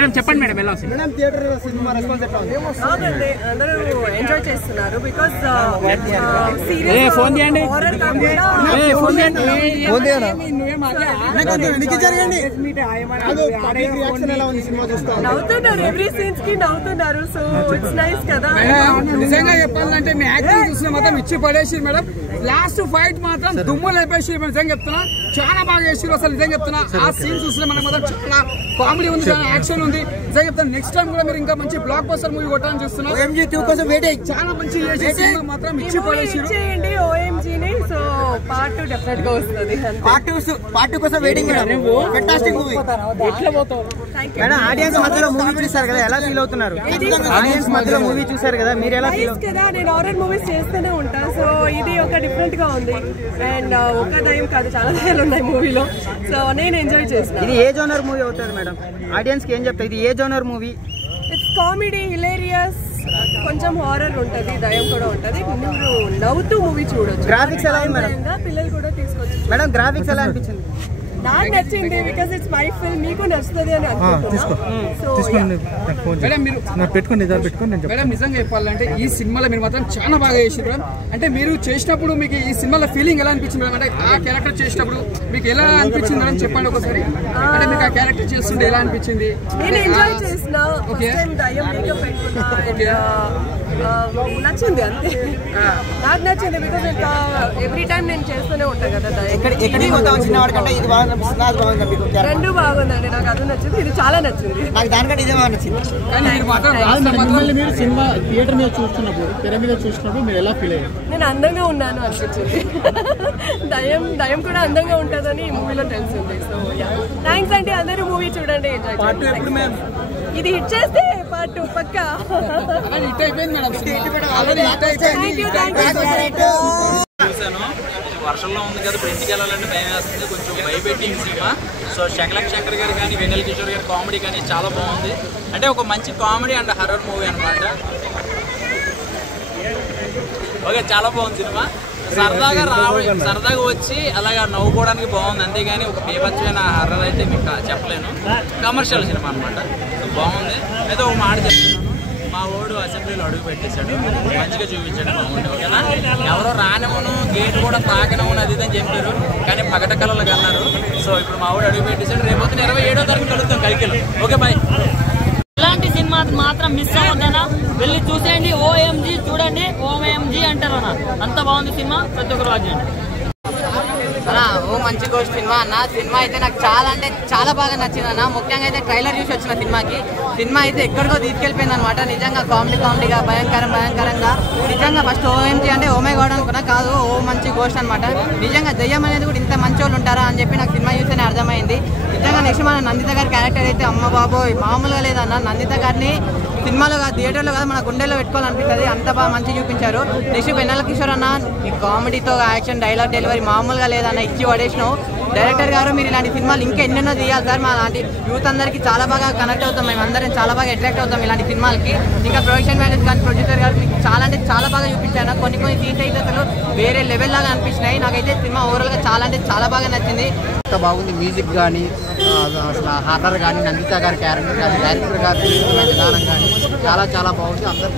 Madam చెప్పండి madam ఎలా వస్తుంది మేడం థియేటర్ సినిమా రెస్పాన్స్ ఎట్లా ఉంది? అందరూ ఎంజాయ్ చేస్తున్నారు బికాజ్ ఫోన్ చేయండి నవ్వుతున్నారు ఎవ్రీ సీన్స్ కి నవ్వుతున్నారు సో ఇట్స్ నైస్ కదా. నిజంగా చెప్పాలంటే మీ యాక్టింగ్ చూసిన మాత్రం ఇచ్చి పడేసి మేడం. లాస్ట్ ఫైట్ మాత్రం దుమ్ము లేపేసి నిజంగా చెప్తున్నా చాలా బాగా చేసారు అసలు. నిజంగా చెప్తున్నా ఆ సీన్ చూసిన మనకు మాత్రం చాలా కామెడీ ఉంది, చాలా యాక్షన్ ఉంది. నిజంగా చెప్తాను నెక్స్ట్ టైం కూడా మీరు ఇంకా మంచి బ్లాక్ బస్టర్ మూవీ కొట్టాలని చూస్తున్నారు. చాలా మంచి చేసేసి మాత్రం ఇచ్చి పడేసి చేయండి ఓఎంజీని. సో పార్ట్ 2 డెఫినెట్ గా వస్తుంది. పార్ట్ 2 కోసం వెయిటింగ్ మేడం. Fantastic movie. ఎట్లా పోతావు మేడం ఆడియన్స్ మధ్యలో మూవీ చూసారు కదా, ఎలా ఫీల్ అవుతున్నారు? ఆడియన్స్ మధ్యలో మూవీ చూసారు కదా, మీరు ఎలా ఫీల్ అవుతున్నారు? కదా నేను హారర్ మూవీస్ చేస్తూనే ఉంటా. సో ఇది ఒక డిఫరెంట్ గా ఉంది అండ్ ఒక దయ్యం కాదు చాలా దయ్యాలు ఉన్నాయి మూవీలో. సో నేను ఎంజాయ్ చేస్తాను. ఇది ఏ జోనర్ మూవీ అవుతుంది మేడం? ఆడియన్స్ కి ఏం చెప్తారు? ఇది ఏ genre movie? It's comedy, hilarious, కొంచెం హారర్ ఉంటది, దయ్యం కూడా ఉంటది. మీరు నవ్వుతూ మూవీ చూడొచ్చు. గ్రాఫిక్స్ ఎలా ఉంది మేడం? పిల్లలు కూడా తీసుకొచ్చు. మేడం గ్రాఫిక్స్ ఎలా అనిపించింది? నాకు నచ్చింది బికాస్ ఇట్స్ మై ఫిల్మ్. మీకు నచ్చుతుంది అని మేడం మీరు పెట్టుకోండి మేడం. నిజంగా చెప్పాలంటే ఈ సినిమాలో మీరు మాత్రం చాలా బాగా చేసారు మేడం. అంటే మీరు చేసినప్పుడు మీకు ఈ సినిమాలో ఫీలింగ్ ఎలా అనిపించింది మేడం? అంటే ఆ క్యారెక్టర్ చేసినప్పుడు మీకు ఎలా అనిపించింది మేడం చెప్పండి ఒకసారి. అంటే మీకు ఆ క్యారెక్టర్ చేస్తుంటే ఎలా అనిపించింది? నేను ఎంజాయ్ చేసిన దయ్యం మేకప్ నచ్చింది అంతే. నాకు నచ్చింది బికాస్ ఎవ్రీ టైం నేను చేస్తూనే ఉంటాను కదా దయ్యం. రెండు బాగుందండి. నాకు అది నచ్చింది, ఇది చాలా నచ్చింది. నాకు దానికంటే ఇదే బాగా నచ్చింది. మీరు సినిమా థియేటర్ మీద చూస్తున్నప్పుడు, తెర మీద చూసినప్పుడు మీరు ఎలా ఫీల్ అయ్యారు? నేను అందంగా ఉన్నాను అనిపించింది. దయ్యం కూడా అందంగా ఉంటుందని ఈ మూవీలో తెలిసింది. సో థ్యాంక్స్ అండి. అందరూ మూవీ చూడండి, ఎంజాయ్ చేయండి. ఇది హిట్ చేస్తే పార్ట్ 2 పక్కా హిట్ అయిపోయింది మేడం. చూసాను వర్షంలో ఉంది కదా, ఇప్పుడు ఇంటికి వెళ్ళాలంటే భయం వేస్తుంది. కొంచెం భయపెట్టింగ్ సినిమా. సో శంకలక్ శంకర్ గారు కానీ వెన్నెల కిషోర్ గారి కామెడీ కానీ చాలా బాగుంది. అంటే ఒక మంచి కామెడీ అండ్ హర్రర్ మూవీ అనమాట. ఓకే చాలా బాగుంది సినిమా. సరదాగా వచ్చి అలాగా నవ్వుకోవడానికి బాగుంది. అంతేగాని ఒక బీభత్సమైన హర్రర్ అయితే మీకు చెప్పలేను. కమర్షియల్ సినిమా అనమాట. బాగుంది. అయితే ఒక మాట చెప్తున్నాను, మా వాడు అసెంబ్లీలో అడుగు పెట్టేశాడు, మంచిగా చూపించాడు మా వాడు. ఓకేనా? ఎవరో రానివ్వను, గేట్ కూడా తాకనివ్వను అది ఇదని చెప్పారు, కానీ పగట కళలకు అన్నారు. సో ఇప్పుడు మా వాడు అడుగు పెట్టేశాడు. రేపు 27వ తారీఖు కలుగుతాం కలికిలో. Okay bye. ఇలాంటి సినిమా మాత్రం మిస్ అవ్వద్దనా, వెళ్ళి చూసేయండి. ఓఎంజీ చూడండి, ఓఎంజీ అంటారు అన్న. అంత బాగుంది సినిమా, ప్రతి ఒక్కరు వాచ్ చేయండి. ఓ మంచి గోస్ట్ సినిమా అన్న. సినిమా అయితే నాకు చాలా అంటే చాలా బాగా నచ్చింది అన్న. ముఖ్యంగా అయితే ట్రైలర్ చూసి వచ్చిన సినిమాకి. సినిమా అయితే ఎక్కడికో తీసుకెళ్ళిపోయింది అనమాట. నిజంగా కామెడీగా భయంకరంగా నిజంగా ఫస్ట్ ఓఎంజీ అంటే ఓమే గాడ్ అనుకున్నా, కాదు ఓ మంచి గోస్ట్ అనమాట. నిజంగా దయ్యం అనేది కూడా ఇంత మంచి వాళ్ళు ఉంటారా అని చెప్పి నాకు సినిమా చూస్తేనే అర్థమైంది. నిజంగా నెక్స్ట్ మన నందిత గారి క్యారెక్టర్ అయితే అమ్మ బాబోయ్ మామూలుగా లేదన్న. నందిత గారిని సినిమాలో కాదు థియేటర్లో కాదు మన గుండెల్లో పెట్టుకోవాలనిపిస్తుంది, అంత బాగా మంచి చూపించారు. నెక్స్ట్ వెన్నెల కిషోర్ అన్న ఈ కామెడీతో యాక్షన్ డైలాగ్ డెలివరీ మామూలుగా లేదన్న, ఇచ్చి పడేసినావు. డైరెక్టర్ గారు మీరు ఇలాంటి సినిమాలు ఇంకా ఎన్నెన్నో తీయాలి సార్. మా లాంటి యూత్ అందరికీ చాలా బాగా కనెక్ట్ అవుతాం, మేము అందరం చాలా బాగా అట్రాక్ట్ అవుతాం ఇలాంటి సినిమాలకి. ఇంకా ప్రొడక్షన్ మేనేజర్ కానీ ప్రొడ్యూసర్ గారు మీకు చాలా అంటే చాలా బాగా చూపించాను. కొన్ని సీన్స్ అయితే అసలు వేరే లెవెల్ లాగా అనిపించినాయి. నాకైతే సినిమా ఓవరాల్గా చాలా అంటే చాలా బాగా నచ్చింది. బాగుంది. మ్యూజిక్ కానీ అసలు హారర్ కానీ నందిత గారి క్యారెక్టర్ కానీ డైరెక్టర్ గారి విధానం కానీ చాలా బాగుంది. అందరు